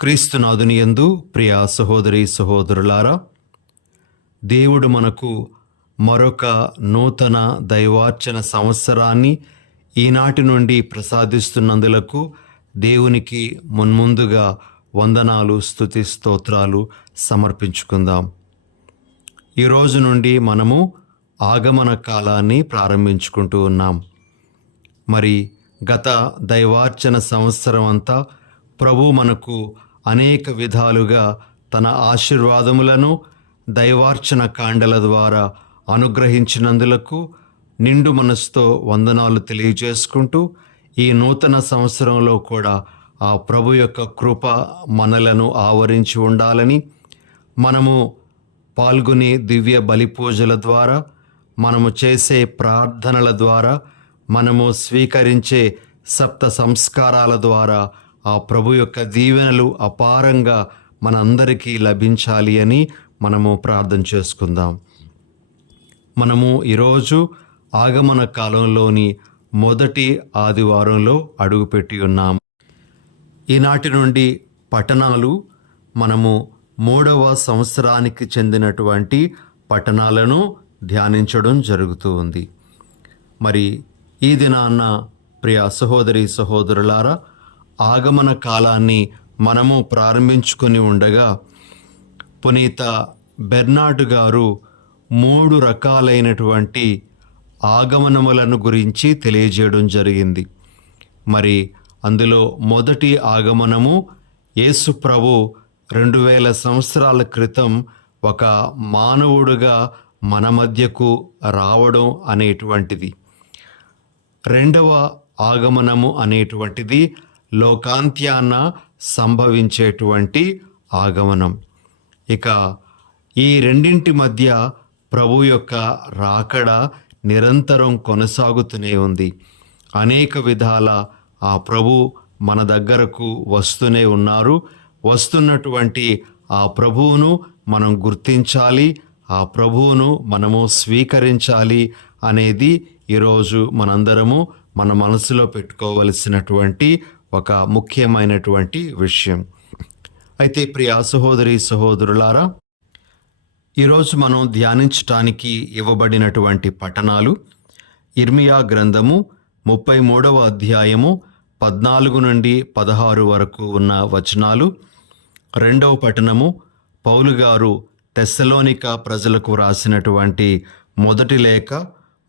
క్రీస్తునాథుని యందు ప్రియ సహోదరి సహోదరులారా, దేవుడు మనకు మరొక నూతన దైవార్చన సంవత్సరాన్ని ఈనాటి నుండి ప్రసాదిస్తున్నందులకు దేవునికి మున్ముందుగా వందనాలు, స్తుతి, స్తోత్రాలు సమర్పించుకుందాం. ఈరోజు నుండి మనము ఆగమన కాలాన్ని ప్రారంభించుకుంటూ ఉన్నాం. మరి గత దైవార్చన సంవత్సరం అంతా ప్రభు మనకు అనేక విధాలుగా తన ఆశీర్వాదములను దైవార్చన కాండల ద్వారా అనుగ్రహించినందులకు నిండు మనసుతో వందనాలు తెలియజేసుకుంటూ, ఈ నూతన సంవత్సరంలో కూడా ఆ ప్రభు యొక్క కృప మనలను ఆవరించి ఉండాలని, మనము పాల్గొనే దివ్య బలి పూజల ద్వారా, మనము చేసే ప్రార్థనల ద్వారా, మనము స్వీకరించే సప్త సంస్కారాల ద్వారా ఆ ప్రభు యొక్క దీవెనలు అపారంగా మనందరికీ లభించాలి అని మనము ప్రార్థన చేసుకుందాం. మనము ఈరోజు ఆగమన కాలంలోని మొదటి ఆదివారంలో అడుగుపెట్టి ఉన్నాం. ఈనాటి నుండి పట్టణాలు మనము 3వ సంవత్సరానికి చెందినటువంటి పట్టణాలను ధ్యానించడం జరుగుతూ ఉంది. మరి ఈ దినాన్న ప్రియ సహోదరి సహోదరులారా, ఆగమన కాలాన్ని మనము ప్రారంభించుకొని ఉండగా పునీత బెర్నార్డ్ గారు 3 రకాలైనటువంటి ఆగమనములను గురించి తెలియజేయడం జరిగింది. మరి అందులో మొదటి ఆగమనము యేసు ప్రభు 2000 సంవత్సరాల క్రితం ఒక మానవుడుగా మన మధ్యకు రావడం అనేటువంటిది. రెండవ ఆగమనము అనేటువంటిది లోకాంత్యాన సంభవించేటువంటి ఆగమనం. ఇక ఈ రెండింటి మధ్య ప్రభు యొక్క రాకడ నిరంతరం కొనసాగుతూనే ఉంది. అనేక విధాల ఆ ప్రభు మన దగ్గరకు వస్తూనే ఉన్నారు. వస్తున్నటువంటి ఆ ప్రభువును మనం గుర్తించాలి, ఆ ప్రభువును మనము స్వీకరించాలి అనేది ఈరోజు మనందరము మన మనసులో పెట్టుకోవలసినటువంటి ఒక ముఖ్యమైనటువంటి విషయం. అయితే ప్రియ సహోదరి సహోదరులారా, ఈరోజు మనం ధ్యానించటానికి ఇవ్వబడినటువంటి పట్టణాలు ఇర్మియా గ్రంథము 33వ అధ్యాయము 14 నుండి 16 వరకు ఉన్న వచనాలు. రెండవ పట్టణము పౌలు గారు తెస్సలోనిక ప్రజలకు రాసినటువంటి మొదటి లేఖ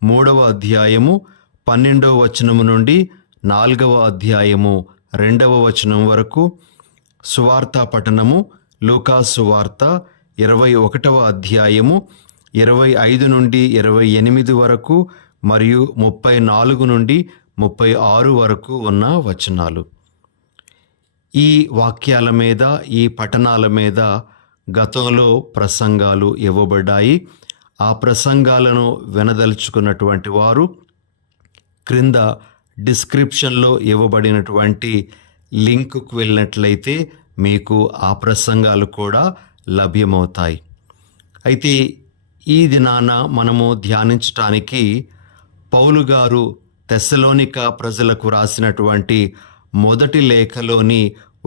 3వ అధ్యాయము 12వ వచనము నుండి 4వ అధ్యాయము 2వ వచనం వరకు. సువార్త పట్టణము లూకా సువార్త 21వ అధ్యాయము 25 నుండి 28 వరకు మరియు 34 నుండి 36 వరకు ఉన్న వచనాలు. ఈ వాక్యాల మీద, ఈ పట్టణాల మీద గతంలో ప్రసంగాలు ఇవ్వబడ్డాయి. ఆ ప్రసంగాలను వినదలుచుకున్నటువంటి వారు క్రింద డిస్క్రిప్షన్లో ఇవ్వబడినటువంటి లింకుకు వెళ్ళినట్లయితే మీకు ఆ ప్రసంగాలు కూడా లభ్యమవుతాయి. అయితే ఈ దినాన మనము ధ్యానించటానికి పౌలు గారు తెస్సలోనిక ప్రజలకు రాసినటువంటి మొదటి లేఖలోని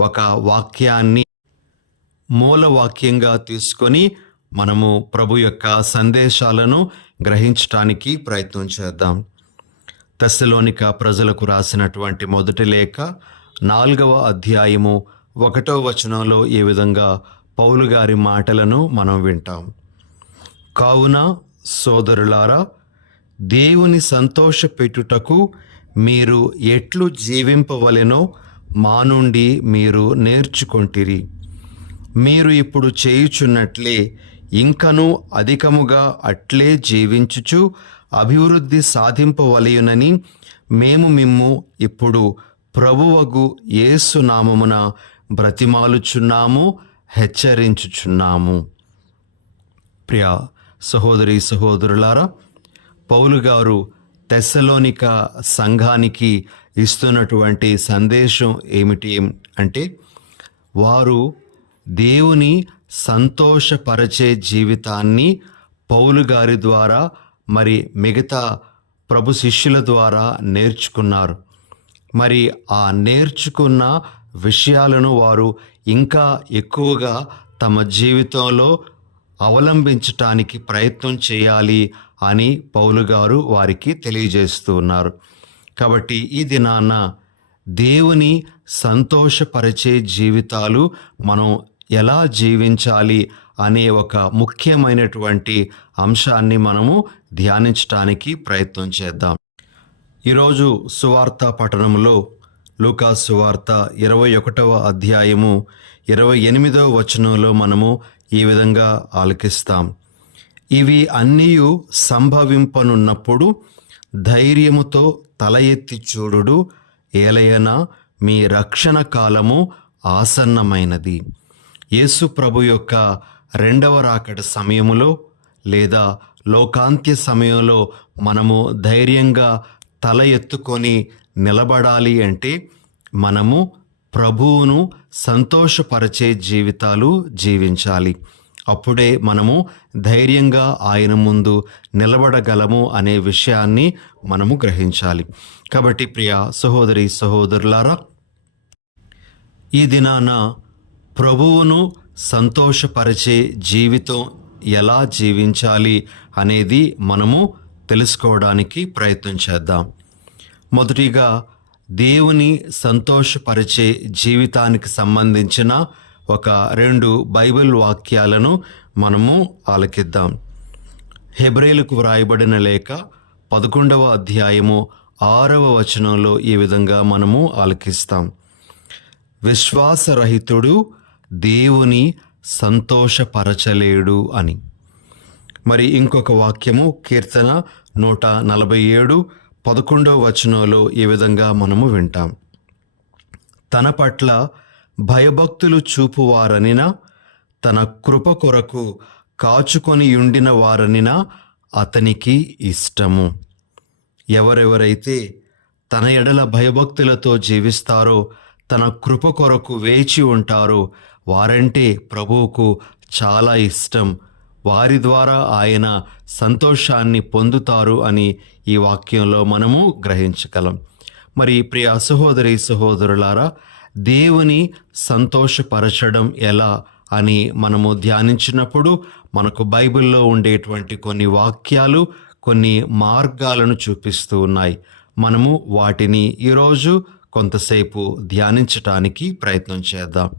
ఒక వాక్యాన్ని మూలవాక్యంగా తీసుకొని మనము ప్రభు యొక్క సందేశాలను గ్రహించటానికి ప్రయత్నం చేద్దాం. తెస్సలోనిక ప్రజలకు రాసినటువంటి మొదటి లేఖ 4వ అధ్యాయము 1వ వచనంలో ఈ విధంగా పౌలు గారి మాటలను మనం వింటాం. కావున సోదరులారా, దేవుని సంతోషపెట్టుటకు మీరు ఎట్లు జీవింపవలెనో మా నుండి మీరు నేర్చుకొంటిరి. మీరు ఇప్పుడు చేయుచున్నట్లే ఇంకనూ అధికముగా అట్లే జీవించుచు అభివృద్ధి సాధింపవలయునని మేము మిమ్ము ఇప్పుడు ప్రభువగు యేసు నామమున బ్రతిమాలుచున్నాము, హెచ్చరించుచున్నాము. ప్రియ సహోదరి సహోదరులారా, పౌలు గారు తెస్సలోనిక సంఘానికి ఇస్తున్నటువంటి సందేశం ఏమిటి అంటే, వారు దేవుని సంతోషపరచే జీవితాన్ని పౌలు గారి ద్వారా మరి మిగతా ప్రభు శిష్యుల ద్వారా నేర్చుకున్నారు. మరి ఆ నేర్చుకున్న విషయాలను వారు ఇంకా ఎక్కువగా తమ జీవితంలో అవలంబించటానికి ప్రయత్నం చేయాలి అని పౌలు గారు వారికి తెలియజేస్తూ ఉన్నారు. కాబట్టి ఈ దినాన దేవుని సంతోషపరిచే జీవితాలు మనం ఎలా జీవించాలి అనే ఒక ముఖ్యమైనటువంటి అంశాన్ని మనము ధ్యానించటానికి ప్రయత్నం చేద్దాం. ఈరోజు సువార్త పఠనంలో లూకా సువార్త 21వ అధ్యాయము 28వ వచనంలో మనము ఈ విధంగా ఆలకిస్తాం. ఇవి అన్నీ సంభవింపనున్నప్పుడు ధైర్యముతో తల ఎత్తి చూడుడు, ఏలయనా మీ రక్షణ కాలము ఆసన్నమైనది. యేసు ప్రభు యొక్క రెండవ రాకడ సమయములో లేదా లోకాంత్య సమయంలో మనము ధైర్యంగా తల ఎత్తుకొని నిలబడాలి అంటే మనము ప్రభువును సంతోషపరిచే జీవితాలు జీవించాలి. అప్పుడే మనము ధైర్యంగా ఆయన ముందు నిలబడగలము అనే విషయాన్ని మనము గ్రహించాలి. కాబట్టి ప్రియ సహోదరి సహోదరులారా, ఈ దినాన ప్రభువును సంతోషపరిచే జీవితం ఎలా జీవించాలి అనేది మనము తెలుసుకోవడానికి ప్రయత్నం చేద్దాం. మొదటిగా దేవుని సంతోషపరిచే జీవితానికి సంబంధించిన ఒక 2 బైబిల్ వాక్యాలను మనము ఆలకిద్దాం. హెబ్రేలుకు వ్రాయబడిన లేఖ 11వ అధ్యాయము 6వ వచనంలో ఈ విధంగా మనము ఆలకిస్తాం. విశ్వాసరహితుడు దేవుని సంతోషపరచలేడు అని. మరి ఇంకొక వాక్యము కీర్తన 147 11వ వచనంలో ఈ విధంగా మనము వింటాం. తన పట్ల భయభక్తులు చూపువారనినా, తన కృప కొరకు కాచుకొని ఉండిన వారనినా అతనికి ఇష్టము. ఎవరెవరైతే తన ఎడల భయభక్తులతో జీవిస్తారో, తన కృప కొరకు వేచి ఉంటారో వారంటే ప్రభువుకు చాలా ఇష్టం. వారి ద్వారా ఆయన సంతోషాన్ని పొందుతారు అని ఈ వాక్యంలో మనము గ్రహించగలం. మరి ప్రియ సహోదరి సహోదరులారా, దేవుని సంతోషపరచడం ఎలా అని మనము ధ్యానించినప్పుడు మనకు బైబిల్లో ఉండేటువంటి కొన్ని వాక్యాలు, కొన్ని మార్గాలను చూపిస్తూ ఉన్నాయి. మనము వాటిని ఈరోజు కొంతసేపు ధ్యానించటానికి ప్రయత్నం చేద్దాం.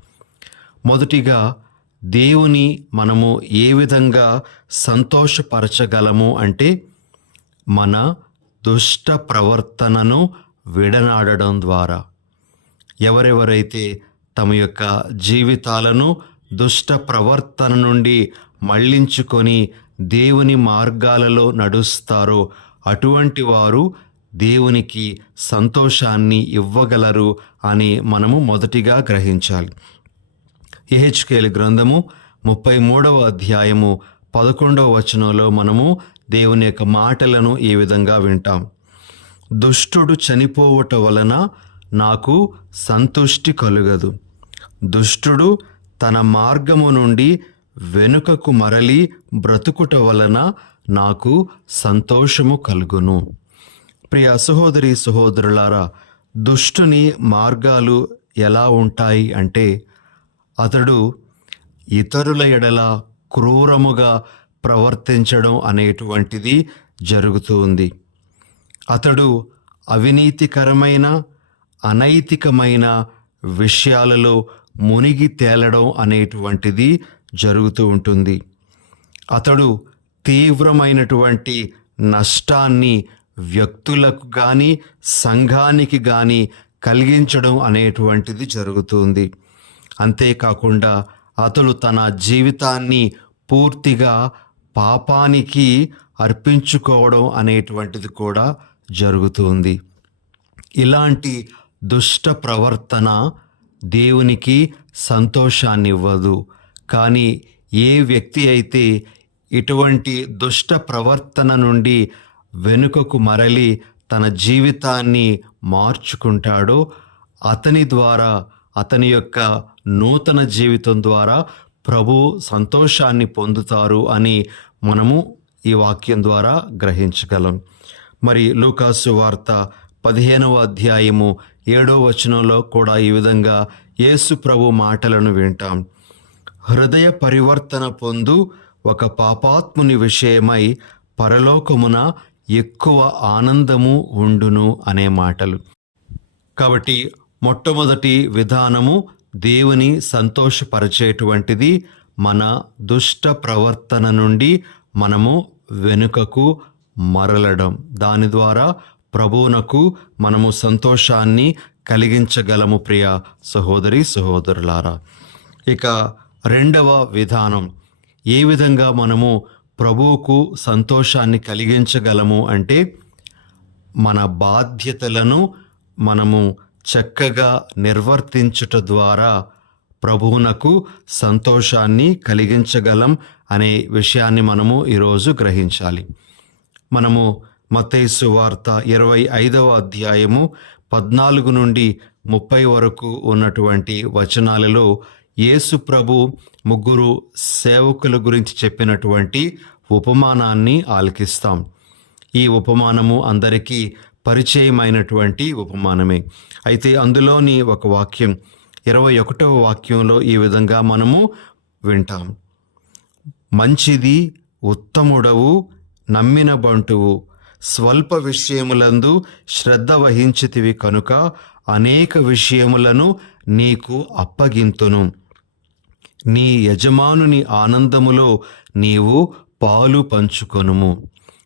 మొదటిగా దేవుని మనము ఏ విధంగా సంతోషపరచగలము అంటే మన దుష్ట ప్రవర్తనను విడనాడడం ద్వారా. ఎవరెవరైతే తమ యొక్క జీవితాలను దుష్ట ప్రవర్తన నుండి మళ్ళించుకొని దేవుని మార్గాలలో నడుస్తారో అటువంటి వారు దేవునికి సంతోషాన్ని ఇవ్వగలరు అని మనము మొదటిగా గ్రహించాలి. యెహెజ్కేలు గ్రంథము 33వ అధ్యాయము 11వ వచనంలో మనము దేవుని యొక్క మాటలను ఈ విధంగా వింటాం. దుష్టుడు చనిపోవట వలన నాకు సంతుష్టి కలుగదు. దుష్టుడు తన మార్గము నుండి వెనుకకు మరలి బ్రతుకుట వలన నాకు సంతోషము కలుగును. ప్రియ సహోదరి సహోదరులారా, దుష్టుని మార్గాలు ఎలా ఉంటాయి అంటే అతడు ఇతరుల ఎడల క్రూరముగా ప్రవర్తించడం అనేటువంటిది జరుగుతూ ఉంది. అతడు అవినీతికరమైన అనైతికమైన విషయాలలో మునిగి తేలడం అనేటువంటిది జరుగుతూ ఉంటుంది. అతడు తీవ్రమైనటువంటి నష్టాన్ని వ్యక్తులకు కానీ సంఘానికి కానీ కలిగించడం అనేటువంటిది జరుగుతుంది. అంతేకాకుండా అతడు తన జీవితాన్ని పూర్తిగా పాపానికి అర్పించుకోవడం అనేటువంటిది కూడా జరుగుతుంది. ఇలాంటి దుష్ట ప్రవర్తన దేవునికి సంతోషాన్ని ఇవ్వదు. కానీ ఏ వ్యక్తి అయితే ఇటువంటి దుష్ట ప్రవర్తన నుండి వెనుకకు మరలి తన జీవితాన్ని మార్చుకుంటాడో అతని ద్వారా, అతని యొక్క నూతన జీవితం ద్వారా ప్రభు సంతోషాన్ని పొందుతారు అని మనము ఈ వాక్యం ద్వారా గ్రహించగలం. మరి లూకాసు వార్త 15వ అధ్యాయము 7వ వచనంలో కూడా ఈ విధంగా యేసు ప్రభు మాటలను వింటాం. హృదయ పరివర్తన పొందు ఒక పాపాత్ముని విషయమై పరలోకమున ఎక్కువ ఆనందము ఉండును అనే మాటలు. కాబట్టి మొట్టమొదటి విధానము దేవుని సంతోషపరిచేటువంటిది మన దుష్ట ప్రవర్తన నుండి మనము వెనుకకు మరలడం. దాని ద్వారా ప్రభువునకు మనము సంతోషాన్ని కలిగించగలము. ప్రియ సహోదరి సహోదరులారా, ఇక రెండవ విధానం, ఏ విధంగా మనము ప్రభువుకు సంతోషాన్ని కలిగించగలము అంటే మన బాధ్యతలను మనము చక్కగా నిర్వర్తించుట ద్వారా ప్రభువునకు సంతోషాన్ని కలిగించగలం అనే విషయాన్ని మనము ఈరోజు గ్రహించాలి. మనము మత్తయి సువార్త 25వ అధ్యాయము 14 నుండి 30 వరకు ఉన్నటువంటి వచనాలలో యేసు ప్రభు 3 సేవకుల గురించి చెప్పినటువంటి ఉపమానాన్ని ఆలకిస్తాం. ఈ ఉపమానము అందరికీ పరిచయమైనటువంటి ఉపమానమే. అయితే అందులోని ఒక వాక్యం 21వ వాక్యంలో ఈ విధంగా మనము వింటాం. మంచిది, ఉత్తముడవు, నమ్మిన బంటువు, స్వల్ప విషయములందు శ్రద్ధ వహించితివి కనుక అనేక విషయములను నీకు అప్పగింతును. నీ యజమానుని ఆనందములో నీవు పాలు పంచుకొనుము.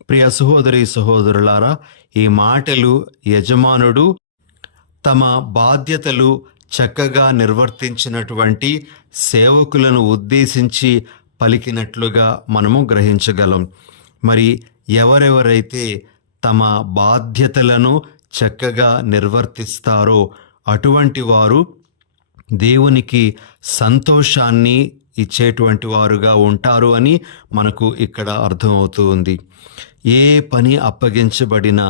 ప్రియ సహోదరి సహోదరులారా, ఈ మాటలు యజమానుడు తమ బాధ్యతలు చక్కగా నిర్వర్తించినటువంటి సేవకులను ఉద్దేశించి పలికినట్లుగా మనము గ్రహించగలం. మరి ఎవరెవరైతే తమ బాధ్యతలను చక్కగా నిర్వర్తిస్తారో అటువంటి వారు దేవునికి సంతోషాన్ని ఇచ్చేటువంటి వారుగా ఉంటారు అని మనకు ఇక్కడ అర్థమవుతూ ఉంది. ఏ పని అప్పగించబడినా,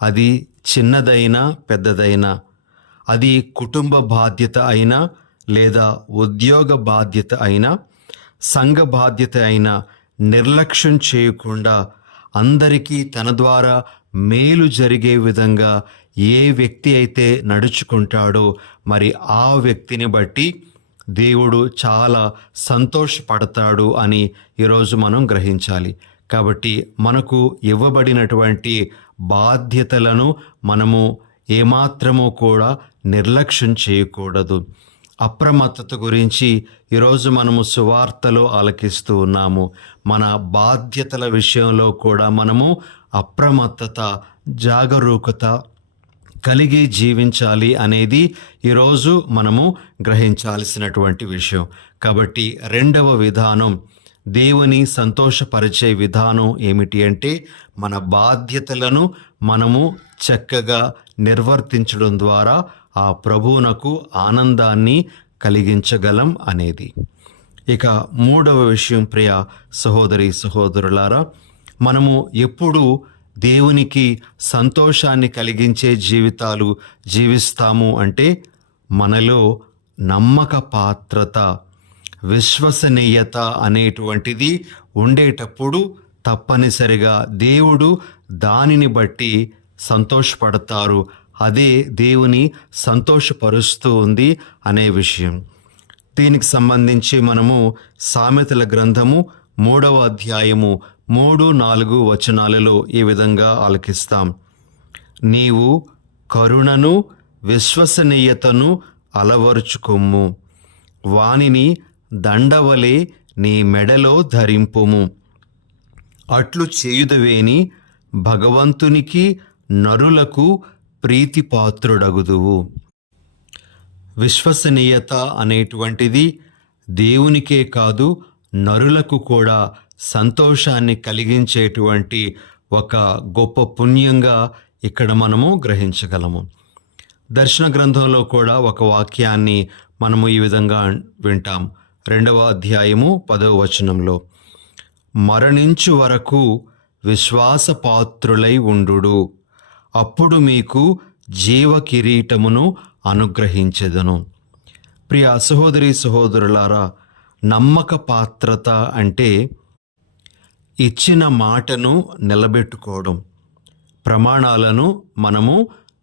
అది చిన్నదైనా పెద్దదైనా, అది కుటుంబ బాధ్యత అయినా లేదా ఉద్యోగ బాధ్యత అయినా, సంఘ బాధ్యత అయినా, నిర్లక్ష్యం చేయకుండా అందరికీ తన ద్వారా మేలు జరిగే విధంగా ఏ వ్యక్తి అయితే నడుచుకుంటాడో మరి ఆ వ్యక్తిని బట్టి దేవుడు చాలా సంతోషపడతాడు అని ఈరోజు మనం గ్రహించాలి. కాబట్టి మనకు ఇవ్వబడినటువంటి బాధ్యతలను మనము ఏమాత్రమూ కూడా నిర్లక్ష్యం చేయకూడదు. అప్రమత్తత గురించి ఈరోజు మనము సువార్తలో ఆలకిస్తూ ఉన్నాము. మన బాధ్యతల విషయంలో కూడా మనము అప్రమత్తత, జాగరూకత కలిగి జీవించాలి అనేది ఈరోజు మనము గ్రహించాల్సినటువంటి విషయం. కాబట్టి రెండవ విధానం, దేవుని సంతోషపరిచే విధానం ఏమిటి అంటే మన బాధ్యతలను మనము చక్కగా నిర్వర్తించడం ద్వారా ఆ ప్రభువునకు ఆనందాన్ని కలిగించగలం అనేది. ఇక మూడవ విషయం, ప్రియ సహోదరి సహోదరులారా, మనము ఎప్పుడు దేవునికి సంతోషాన్ని కలిగించే జీవితాలు జీవిస్తాము అంటే మనలో నమ్మక పాత్రత, విశ్వసనీయత అనేటువంటిది ఉండేటప్పుడు తప్పనిసరిగా దేవుడు దానిని బట్టి సంతోషపడతారు. అదే దేవుని సంతోషపరుస్తూ ఉంది అనే విషయం. దీనికి సంబంధించి మనము సామెతల గ్రంథము 3వ అధ్యాయము 3-4 వచనాలలో ఈ విధంగా ఆలకిస్తాం. నీవు కరుణను విశ్వసనీయతను అలవరుచుకొమ్ము, వానిని దండవలే నీ మెడలో ధరింపుము. అట్లు చేయుదవేని భగవంతునికి నరులకు ప్రీతిపాత్రుడగుదువు. విశ్వసనీయత అనేటువంటిది దేవునికే కాదు నరులకు కూడా సంతోషాన్ని కలిగించేటువంటి ఒక గొప్ప పుణ్యంగా ఇక్కడ మనము గ్రహించగలము. దర్శన గ్రంథంలో కూడా ఒక వాక్యాన్ని మనము ఈ విధంగా వింటాం. 2వ అధ్యాయము 10వ వచనంలో, మరణించు వరకు విశ్వాసపాత్రులై ఉండుడు, అప్పుడు మీకు జీవ కిరీటమును అనుగ్రహించెదను. ప్రియ సహోదరి సహోదరులారా, నమ్మక పాత్రత అంటే ఇచ్చిన మాటను నిలబెట్టుకోవడం, ప్రమాణాలను మనము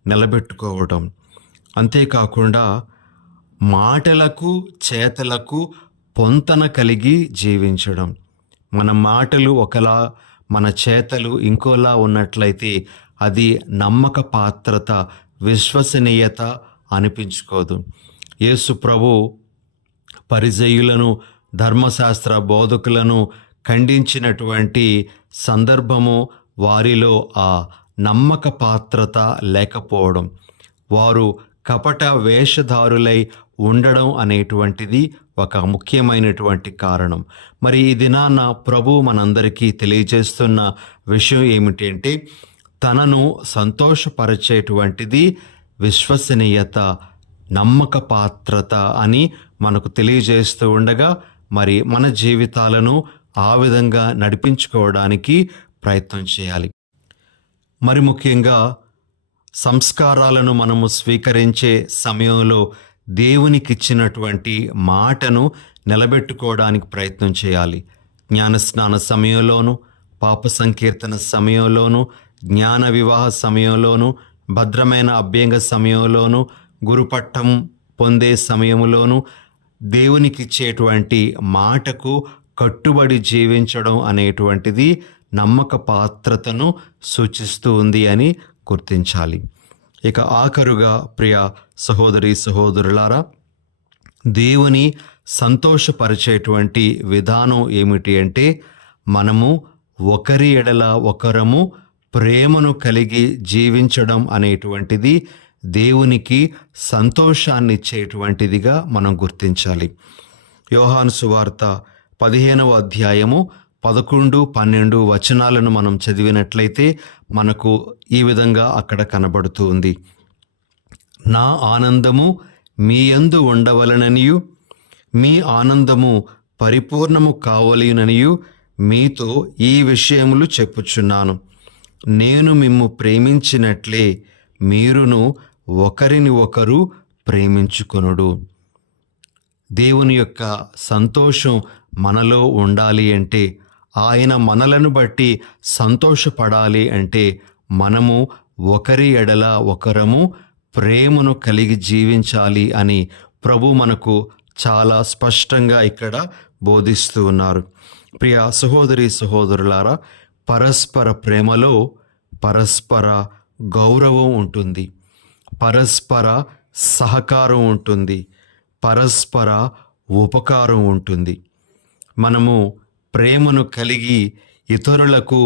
నిలబెట్టుకోవడం. అంతేకాకుండా మాటలకు చేతలకు పొంతన కలిగి జీవించడం. మన మాటలు ఒకలా, మన చేతలు ఇంకోలా ఉన్నట్లయితే అది నమ్మక పాత్రత, విశ్వసనీయత అనిపించుకోదు. యేసు ప్రభు పరిసయ్యులను, ధర్మశాస్త్ర బోధకులను ఖండించినటువంటి సందర్భము వారిలో ఆ నమ్మక పాత్రత లేకపోవడం, వారు కపట వేషధారులై ఉండడం అనేటువంటిది ఒక ముఖ్యమైనటువంటి కారణం. మరి ఈ దినాన ప్రభు మనందరికీ తెలియజేస్తున్న విషయం ఏమిటి అంటే, తనను సంతోషపరిచేటువంటిది విశ్వసనీయత, నమ్మక పాత్రత అని మనకు తెలియజేస్తూ ఉండగా, మరి మన జీవితాలను ఆ విధంగా నడిపించుకోవడానికి ప్రయత్నం చేయాలి. మరి ముఖ్యంగా సంస్కారాలను మనము స్వీకరించే సమయంలో దేవునికిచ్చినటువంటి మాటను నిలబెట్టుకోవడానికి ప్రయత్నం చేయాలి. జ్ఞానస్నాన సమయంలోను, పాప సంకీర్తన సమయంలోను, జ్ఞాన వివాహ సమయంలోను, భద్రమైన అభ్యంగ సమయంలోను, గురుపట్టం పొందే సమయంలోను దేవునికిచ్చేటువంటి మాటకు కట్టుబడి జీవించడం అనేటువంటిది నమ్మక పాత్రతను సూచిస్తూ ఉంది అని గుర్తించాలి. ఇక ఆఖరుగా ప్రియ సహోదరి సహోదరులారా, దేవుని సంతోషపరిచేటువంటి విధానం ఏమిటి అంటే, మనము ఒకరి ఎడల ఒకరము ప్రేమను కలిగి జీవించడం అనేటువంటిది దేవునికి సంతోషాన్ని ఇచ్చేటువంటిదిగా మనం గుర్తించాలి. యోహాను సువార్త 15వ అధ్యాయము 11, 12 వచనాలను మనం చదివినట్లయితే మనకు ఈ విధంగా అక్కడ కనబడుతూ ఉంది. నా ఆనందము మీ యందు ఉండవలననియు, మీ ఆనందము పరిపూర్ణము కావలననియు మీతో ఈ విషయములు చెప్పుచున్నాను. నేను మిమ్ము ప్రేమించినట్లే మీరును ఒకరిని ఒకరు ప్రేమించుకొనుడు. దేవుని యొక్క సంతోషం మనలో ఉండాలి అంటే, ఆయన మనలను బట్టి సంతోషపడాలి అంటే, మనము ఒకరి ఎడల ఒకరము ప్రేమను కలిగి జీవించాలి అని ప్రభు మనకు చాలా స్పష్టంగా ఇక్కడ బోధిస్తూ ఉన్నారు. ప్రియ సహోదరి సహోదరులారా, పరస్పర ప్రేమలో పరస్పర గౌరవం ఉంటుంది, పరస్పర సహకారం ఉంటుంది, పరస్పర ఉపకారం ఉంటుంది. మనము ప్రేమను కలిగి ఇతరులకు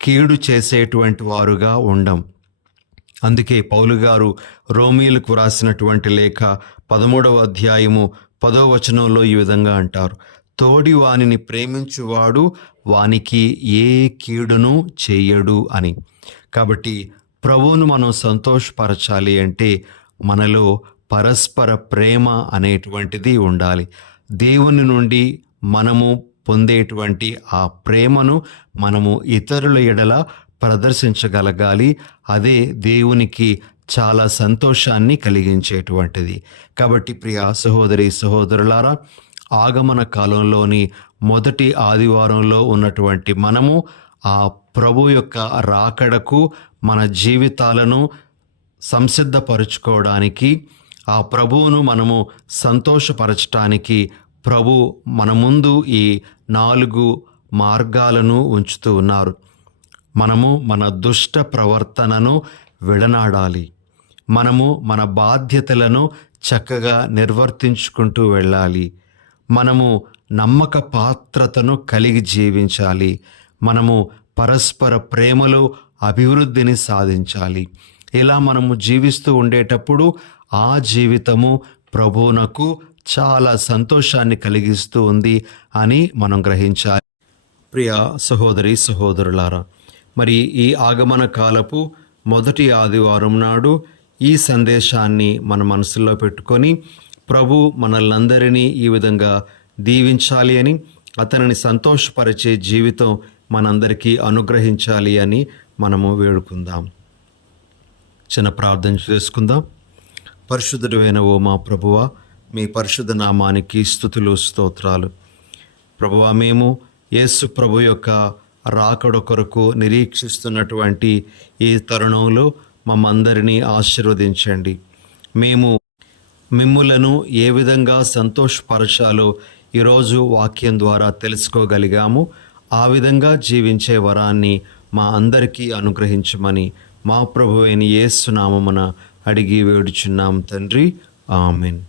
కీడు చేసేటువంటి వారుగా ఉండం. అందుకే పౌలు గారు రోమీయులకు రాసినటువంటి లేఖ 13వ అధ్యాయము 10వ వచనంలో ఈ విధంగా అంటారు, తోడి వానిని ప్రేమించువాడు వానికి ఏ కీడును చేయడు అని. కాబట్టి ప్రభువును మనం సంతోషపరచాలి అంటే మనలో పరస్పర ప్రేమ అనేటువంటిది ఉండాలి. దేవుని నుండి మనము పొందేటువంటి ఆ ప్రేమను మనము ఇతరుల ఎడల ప్రదర్శించగలగాలి. అదే దేవునికి చాలా సంతోషాన్ని కలిగించేటువంటిది. కాబట్టి ప్రియ సహోదరి సహోదరులారా, ఆగమన కాలంలోని మొదటి ఆదివారంలో ఉన్నటువంటి మనము ఆ ప్రభు యొక్క రాకడకు మన జీవితాలను సంసిద్ధపరుచుకోవడానికి, ఆ ప్రభువును మనము సంతోషపరచటానికి ప్రభు మన ముందు ఈ 4 మార్గాలను ఉంచుతూ ఉన్నారు. మనము మన దుష్ట ప్రవర్తనను విడనాడాలి. మనము మన బాధ్యతలను చక్కగా నిర్వర్తించుకుంటూ వెళ్ళాలి. మనము నమ్మక పాత్రతను కలిగి జీవించాలి. మనము పరస్పర ప్రేమలో అభివృద్ధిని సాధించాలి. ఇలా మనము జీవిస్తూ ఉండేటప్పుడు ఆ జీవితము ప్రభువునకు చాలా సంతోషాన్ని కలిగిస్తూ ఉంది అని మనం గ్రహించాలి. ప్రియ సహోదరి సహోదరులారా, మరి ఈ ఆగమన కాలపు మొదటి ఆదివారం నాడు ఈ సందేశాన్ని మన మనసులో పెట్టుకొని ప్రభు మనల్నందరినీ ఈ విధంగా దీవించాలి అని, అతనిని సంతోషపరిచే జీవితం మనందరికీ అనుగ్రహించాలి అని మనము వేడుకుందాం. చిన్న ప్రార్థన చేసుకుందాం. పరిశుద్ధుడైన ఓ మా ప్రభువా, మీ పరిశుద్ధ నామానికి స్తుతులు స్తోత్రాలు. ప్రభువా, మేము యేసు ప్రభు యొక్క రాకడ కొరకు నిరీక్షిస్తున్నటువంటి ఈ తరుణంలో మమ్మందరినీ ఆశీర్వదించండి. మేము మిమ్ములను ఏ విధంగా సంతోషపరచాలో ఈరోజు వాక్యం ద్వారా తెలుసుకోగలిగాము. ఆ విధంగా జీవించే వరాన్ని మా అందరికీ అనుగ్రహించమని మా ప్రభువైన యేసు నామమున అడిగి వేడుచున్నాం తండ్రి. ఆమెన్.